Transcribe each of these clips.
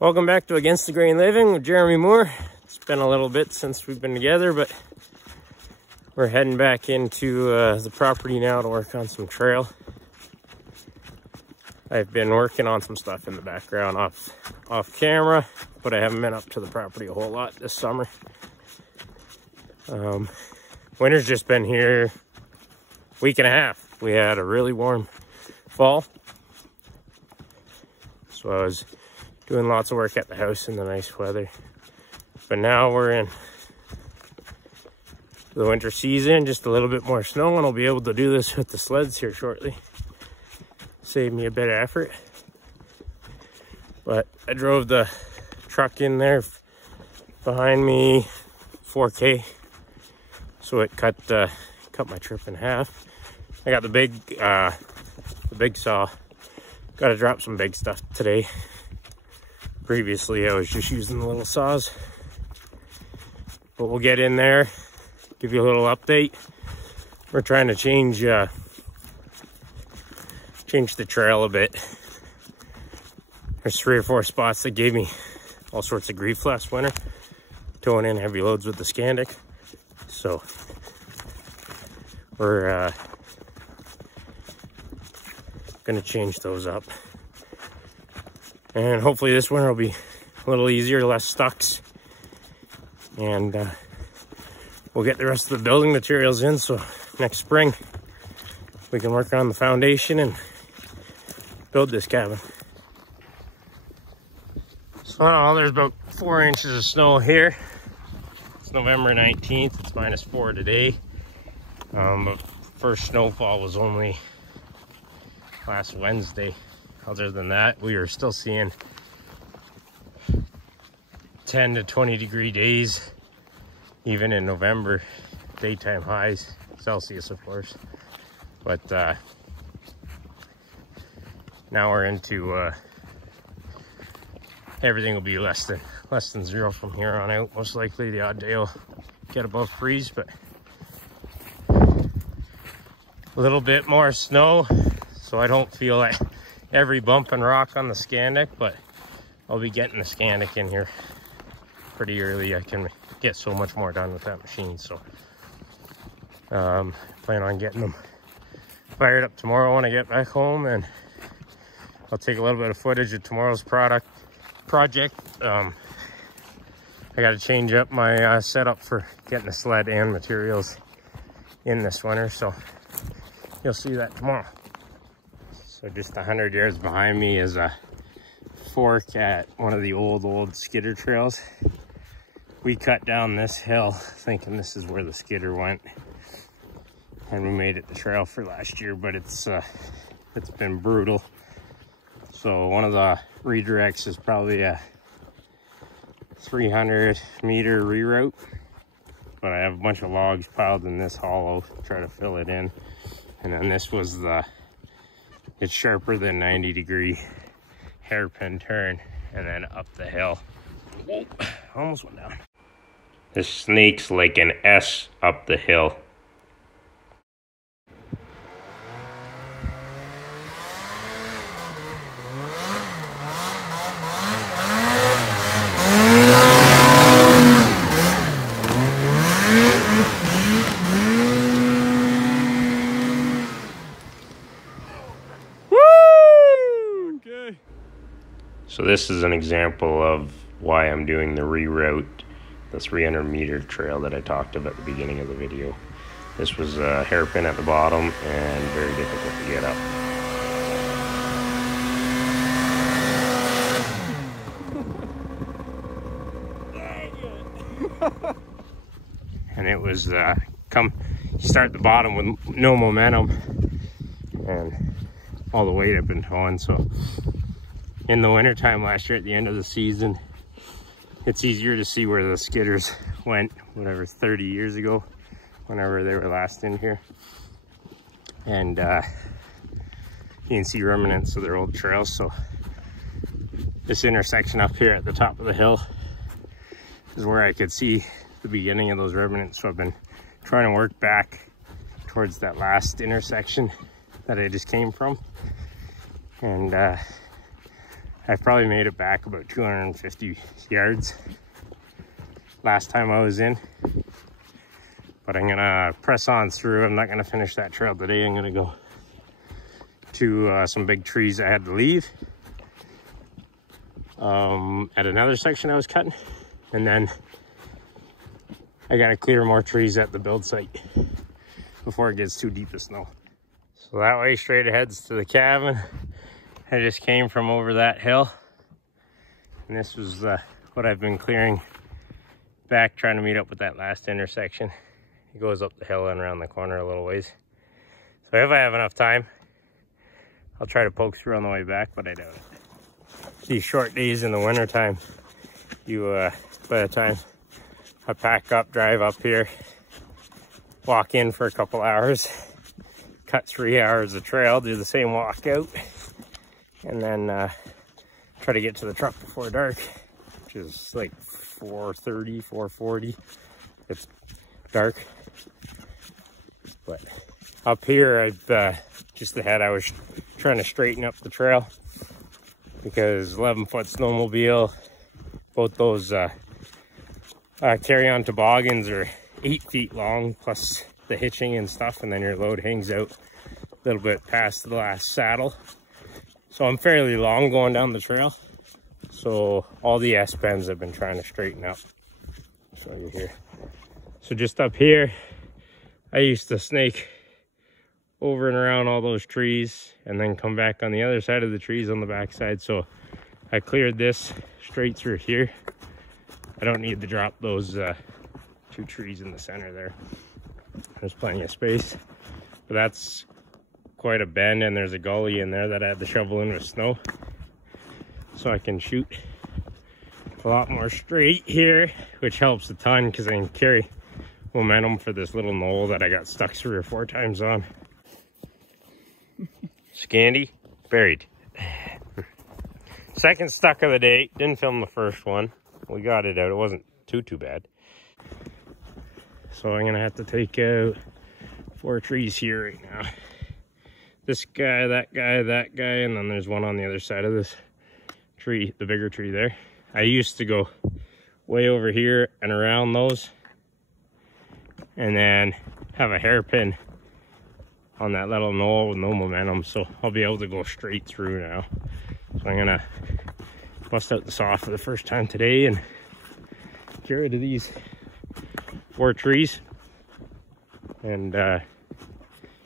Welcome back to Against the Grain Living with Jeremy Moore. It's been a little bit since we've been together, but we're heading back into the property now to work on some trail. I've been working on some stuff in the background off camera, but I haven't been up to the property a whole lot this summer. Winter's just been here a week and a half. We had a really warm fall, so I was doing lots of work at the house in the nice weather. But now we're in the winter season, just a little bit more snow, and I'll be able to do this with the sleds here shortly. Save me a bit of effort. But I drove the truck in there behind me 4K, so it cut my trip in half. I got the big saw. Got to drop some big stuff today. Previously, I was just using the little saws. But we'll get in there, give you a little update. We're trying to change the trail a bit. There's 3 or 4 spots that gave me all sorts of grief last winter, towing in heavy loads with the Skandic. So we're gonna change those up. And hopefully this winter will be a little easier, less stucks. And we'll get the rest of the building materials in, so next spring we can work on the foundation and build this cabin. So there's about 4 inches of snow here. It's November 19th, it's -4 today. But first snowfall was only last Wednesday. Other than that, we are still seeing 10 to 20 degree days, even in November, daytime highs, Celsius of course. But now we're into everything will be less than 0 from here on out. Most likely the odd day will get above freeze, but a little bit more snow, so I don't feel like every bump and rock on the Skandic, but I'll be getting the Skandic in here pretty early. I can get so much more done with that machine, so plan on getting them fired up tomorrow when I get back home, and I'll take a little bit of footage of tomorrow's project. I got to change up my setup for getting the sled and materials in this winter, so you'll see that tomorrow. So just 100 yards behind me is a fork at one of the old skidder trails. We cut down this hill thinking this is where the skidder went, and we made it the trail for last year, but it's been brutal. So one of the redirects is probably a 300-meter reroute, but I have a bunch of logs piled in this hollow to try to fill it in. And then this was it's sharper than 90-degree hairpin turn, and then up the hill. Whoa, almost went down. This snakes like an S up the hill. So this is an example of why I'm doing the reroute, the 300-meter trail that I talked about at the beginning of the video. This was a hairpin at the bottom and very difficult to get up. And it was you start at the bottom with no momentum and all the weight I've been towing. So in the wintertime last year at the end of the season, it's easier to see where the skidders went, whatever, 30 years ago, whenever they were last in here. And you can see remnants of their old trails. So this intersection up here at the top of the hill is where I could see the beginning of those remnants. So I've been trying to work back towards that last intersection that I just came from. And I've probably made it back about 250 yards last time I was in. But I'm gonna press on through. I'm not gonna finish that trail today. I'm gonna go to some big trees I had to leave at another section I was cutting. And then I gotta clear more trees at the build site before it gets too deep of snow. So that way straight ahead's to the cabin. I just came from over that hill. And this was what I've been clearing back, trying to meet up with that last intersection. It goes up the hill and around the corner a little ways. So if I have enough time, I'll try to poke through on the way back, but I doubt it. These short days in the wintertime, by the time I pack up, drive up here, walk in for a couple hours, cut 3 hours of trail, do the same walk out, and then try to get to the truck before dark, which is like 4:30, 4:40. It's dark. But up here, I've just ahead, I was trying to straighten up the trail because 11-foot snowmobile, both those carry-on toboggans are 8 feet long, plus the hitching and stuff, and then your load hangs out a little bit past the last saddle. So I'm fairly long going down the trail. So all the S-bends I've been trying to straighten up. So you're here. So just up here, I used to snake over and around all those trees and then come back on the other side of the trees on the backside. So I cleared this straight through here. I don't need to drop those 2 trees in the center there. There's plenty of space, but that's quite a bend, and there's a gully in there that I had to shovel in with snow. So I can shoot a lot more straight here, which helps a ton because I can carry momentum for this little knoll that I got stuck 3 or 4 times on. Scandy, buried. Second stuck of the day. Didn't film the first one. We got it out. It wasn't too bad. So I'm gonna have to take out 4 trees here right now. This guy, that guy, that guy, and then there's one on the other side of this tree, the bigger tree there. I used to go way over here and around those and then have a hairpin on that little knoll with no momentum, so I'll be able to go straight through now. So I'm gonna bust out the saw for the first time today and get rid of these 4 trees and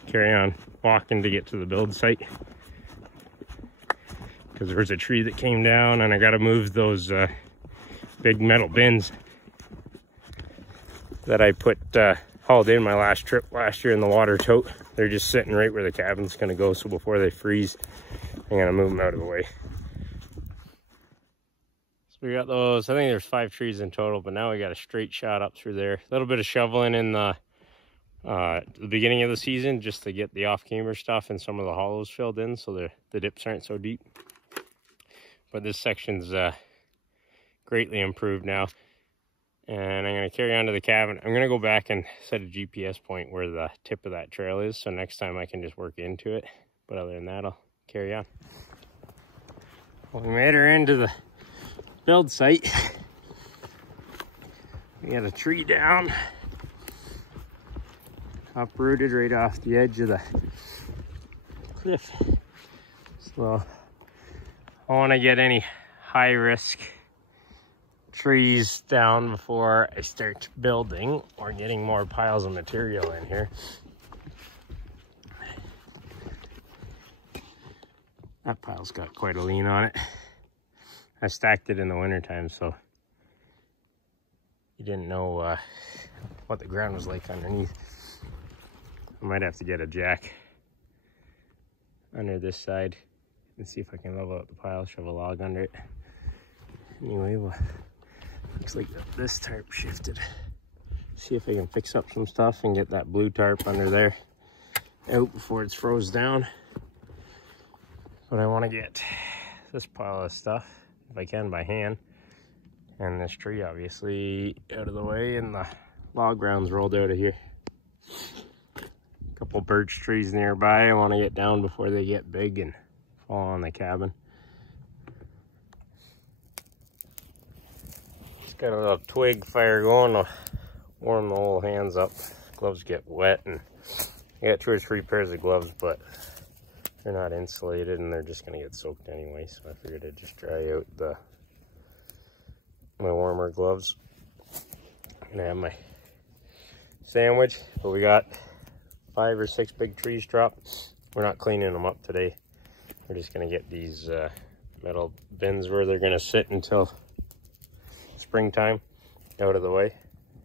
carry on walking to get to the build site, because there was a tree that came down and I got to move those big metal bins that I put hauled in my last trip last year in the water tote. They're just sitting right where the cabin's going to go, so before they freeze I'm going to move them out of the way. So we got those, I think there's 5 trees in total, but now we got a straight shot up through there. A little bit of shoveling in the beginning of the season just to get the off-camber stuff and some of the hollows filled in so the dips aren't so deep. But this section's greatly improved now. And I'm going to carry on to the cabin. I'm going to go back and set a GPS point where the tip of that trail is, so next time I can just work into it. But other than that, I'll carry on. Well, we made her into the build site. We got a tree down, uprooted right off the edge of the cliff. So I want to get any high risk trees down before I start building or getting more piles of material in here. That pile's got quite a lean on it. I stacked it in the wintertime, so you didn't know what the ground was like underneath. I might have to get a jack under this side and see if I can level out the pile, shove a log under it. Anyway, well, looks like this tarp shifted. See if I can fix up some stuff and get that blue tarp under there out before it's froze down. But I want to get this pile of stuff, if I can, by hand, and this tree obviously out of the way, and the log rounds rolled out of here. A couple birch trees nearby I want to get down before they get big and fall on the cabin. Got a little twig fire going to warm the whole hands up. Gloves get wet, and I got 2 or 3 pairs of gloves, but they're not insulated and they're just gonna get soaked anyway. So I figured I'd just dry out my warmer gloves. I'm gonna have my sandwich, but we got 5 or 6 big trees dropped. We're not cleaning them up today. We're just gonna get these metal bins where they're gonna sit until springtime out of the way.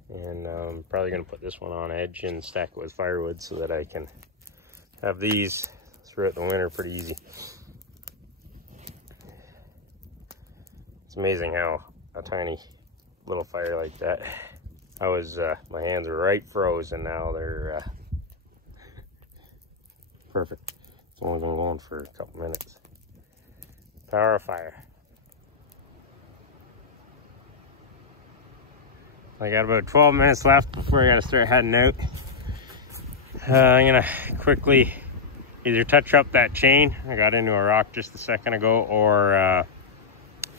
And I'm probably gonna put this one on edge and stack it with firewood so that I can have these throughout the winter pretty easy. It's amazing how a tiny little fire like that, my hands were right frozen, now they're perfect. It's only been going for a couple minutes. Power of fire. I got about 12 minutes left before I gotta start heading out. I'm gonna quickly either touch up that chain, I got into a rock just a second ago, or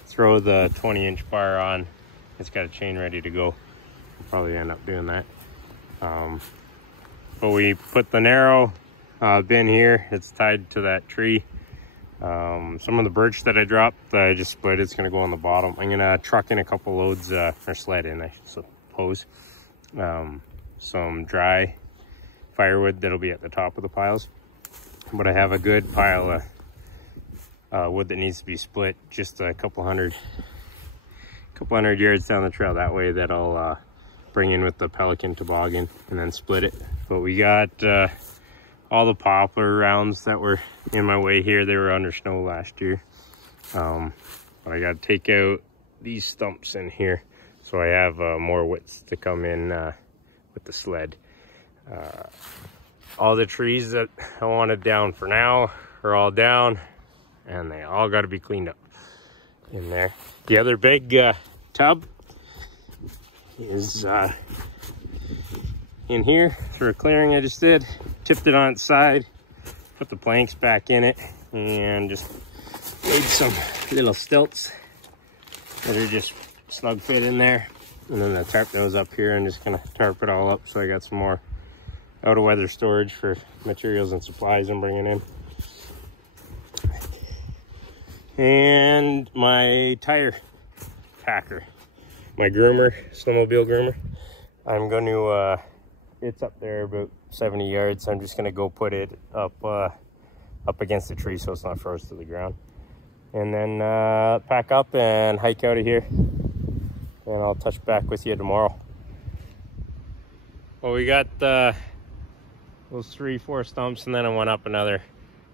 throw the 20-inch bar on. It's got a chain ready to go. I'll probably end up doing that. But we put the narrow bin here. It's tied to that tree. Some of the birch that I dropped, I just split. It's gonna go on the bottom. I'm gonna truck in a couple loads, or sled in, I suppose. Some dry firewood that'll be at the top of the piles. But I have a good pile of wood that needs to be split, just a couple hundred yards down the trail. That way that'll bring in with the Pelican toboggan and then split it. But we got all the poplar rounds that were in my way here. They were under snow last year. But I got to take out these stumps in here so I have more width to come in with the sled. All the trees that I wanted down for now are all down, and they all got to be cleaned up in there. The other big tub is in here for a clearing I just did. Tipped it on its side, put the planks back in it, and just made some little stilts that are just snug fit in there. And then the tarp nose up here, I'm just gonna tarp it all up so I got some more out of weather storage for materials and supplies I'm bringing in. And my tire packer, my groomer, snowmobile groomer. I'm going to, it's up there about 70 yards. I'm just going to go put it up against the tree so it's not froze to the ground. And then pack up and hike out of here. And I'll touch back with you tomorrow. Well, we got those 3-4 stumps, and then I went up another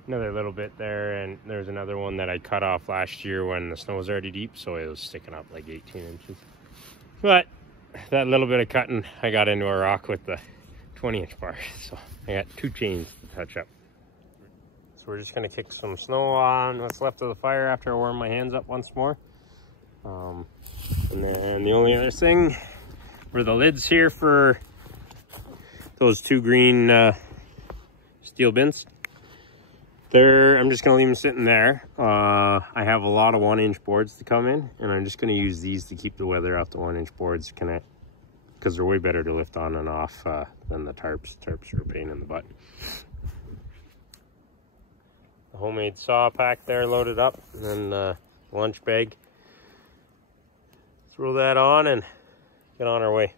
little bit there, and there's another one that I cut off last year when the snow was already deep, so it was sticking up like 18 inches. But that little bit of cutting, I got into a rock with the 20-inch bar, so I got 2 chains to touch up. So we're just gonna kick some snow on what's left of the fire after I warm my hands up once more. And then the only other thing were the lids here for those 2 green steel bins. I'm just gonna leave them sitting there. I have a lot of 1-inch boards to come in, and I'm just gonna use these to keep the weather off the 1-inch boards, because they're way better to lift on and off than the tarps. Tarps are a pain in the butt. The homemade saw pack there loaded up, and then lunch bag. Throw that on and get on our way.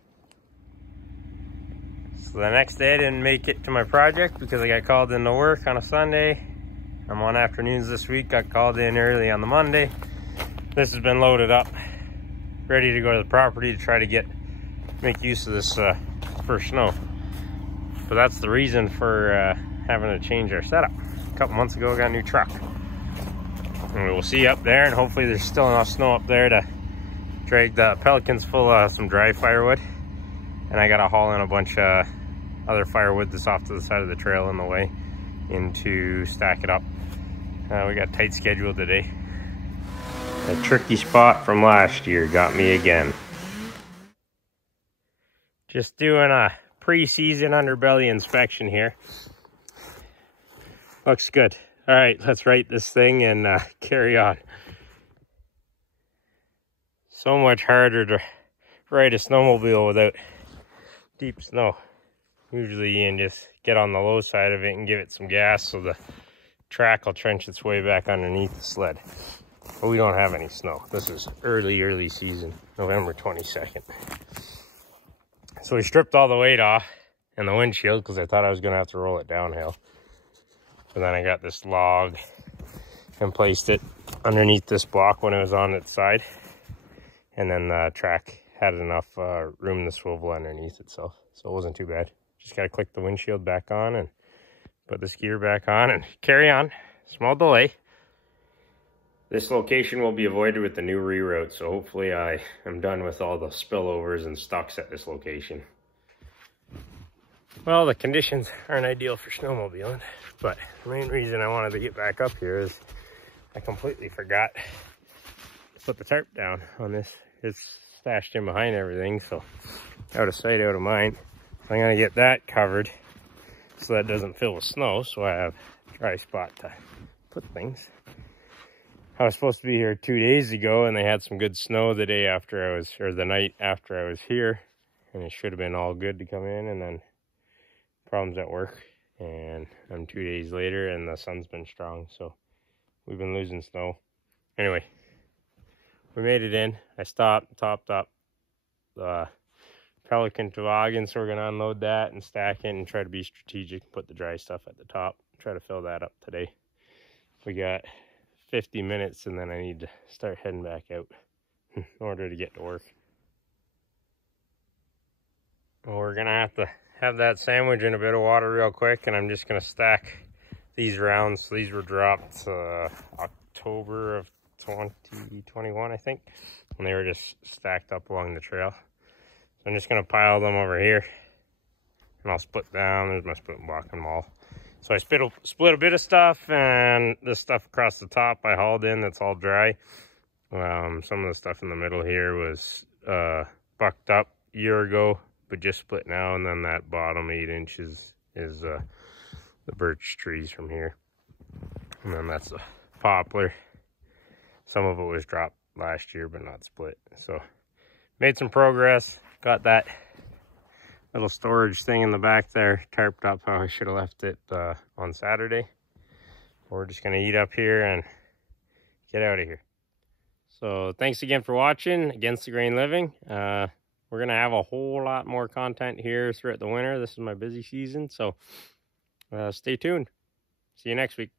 So the next day I didn't make it to my project because I got called into work on a Sunday. I'm on afternoons this week, got called in early on the Monday. This has been loaded up, ready to go to the property to try to make use of this first snow. But that's the reason for having to change our setup. A couple months ago I got a new truck. And we'll see up there, and hopefully there's still enough snow up there to drag the Pelicans full of some dry firewood. And I gotta haul in a bunch of other firewood that's off to the side of the trail in the way in to stack it up. We got a tight schedule today. A tricky spot from last year got me again. Just doing a pre-season underbelly inspection here. Looks good. All right, let's rate this thing and carry on. So much harder to ride a snowmobile without deep snow. Usually you can just get on the low side of it and give it some gas so the track will trench its way back underneath the sled. But we don't have any snow. This is early season, November 22nd. So we stripped all the weight off and the windshield because I thought I was going to have to roll it downhill. But then I got this log and placed it underneath this block when it was on its side. And then the track had enough room to swivel underneath itself. So it wasn't too bad. Just got to click the windshield back on and put the skier back on and carry on. Small delay. This location will be avoided with the new reroute. So hopefully I am done with all the spillovers and stucks at this location. Well, the conditions aren't ideal for snowmobiling, but the main reason I wanted to get back up here is I completely forgot to put the tarp down on this. It's stashed in behind everything, so out of sight, out of mind. So I'm gonna get that covered so that doesn't fill with snow, so I have a dry spot to put things. I was supposed to be here 2 days ago, and they had some good snow the day after I was, or the night after I was here, and it should have been all good to come in, and then problems at work, and I'm 2 days later and the sun's been strong, so we've been losing snow. Anyway, we made it in. I stopped, topped up the Pelican toboggan, so we're gonna unload that and stack it and try to be strategic, put the dry stuff at the top, try to fill that up today. We got 50 minutes and then I need to start heading back out in order to get to work. Well, we're gonna have that sandwich in a bit of water real quick, and I'm just gonna stack these rounds. So these were dropped October of 2021, I think, and they were just stacked up along the trail. So I'm just gonna pile them over here, and I'll split down. There's my splitting block and maul. So I split a bit of stuff, and this stuff across the top I hauled in. That's all dry. Some of the stuff in the middle here was bucked up a year ago, but just split now, and then that bottom 8 inches is the birch trees from here, and then that's the poplar. Some of it was dropped last year but not split, so made some progress. Got that little storage thing in the back there tarped up how I should have left it on Saturday. We're just gonna eat up here and get out of here. So thanks again for watching Against the Grain Living. We're gonna have a whole lot more content here throughout the winter. This is my busy season, so stay tuned. See you next week.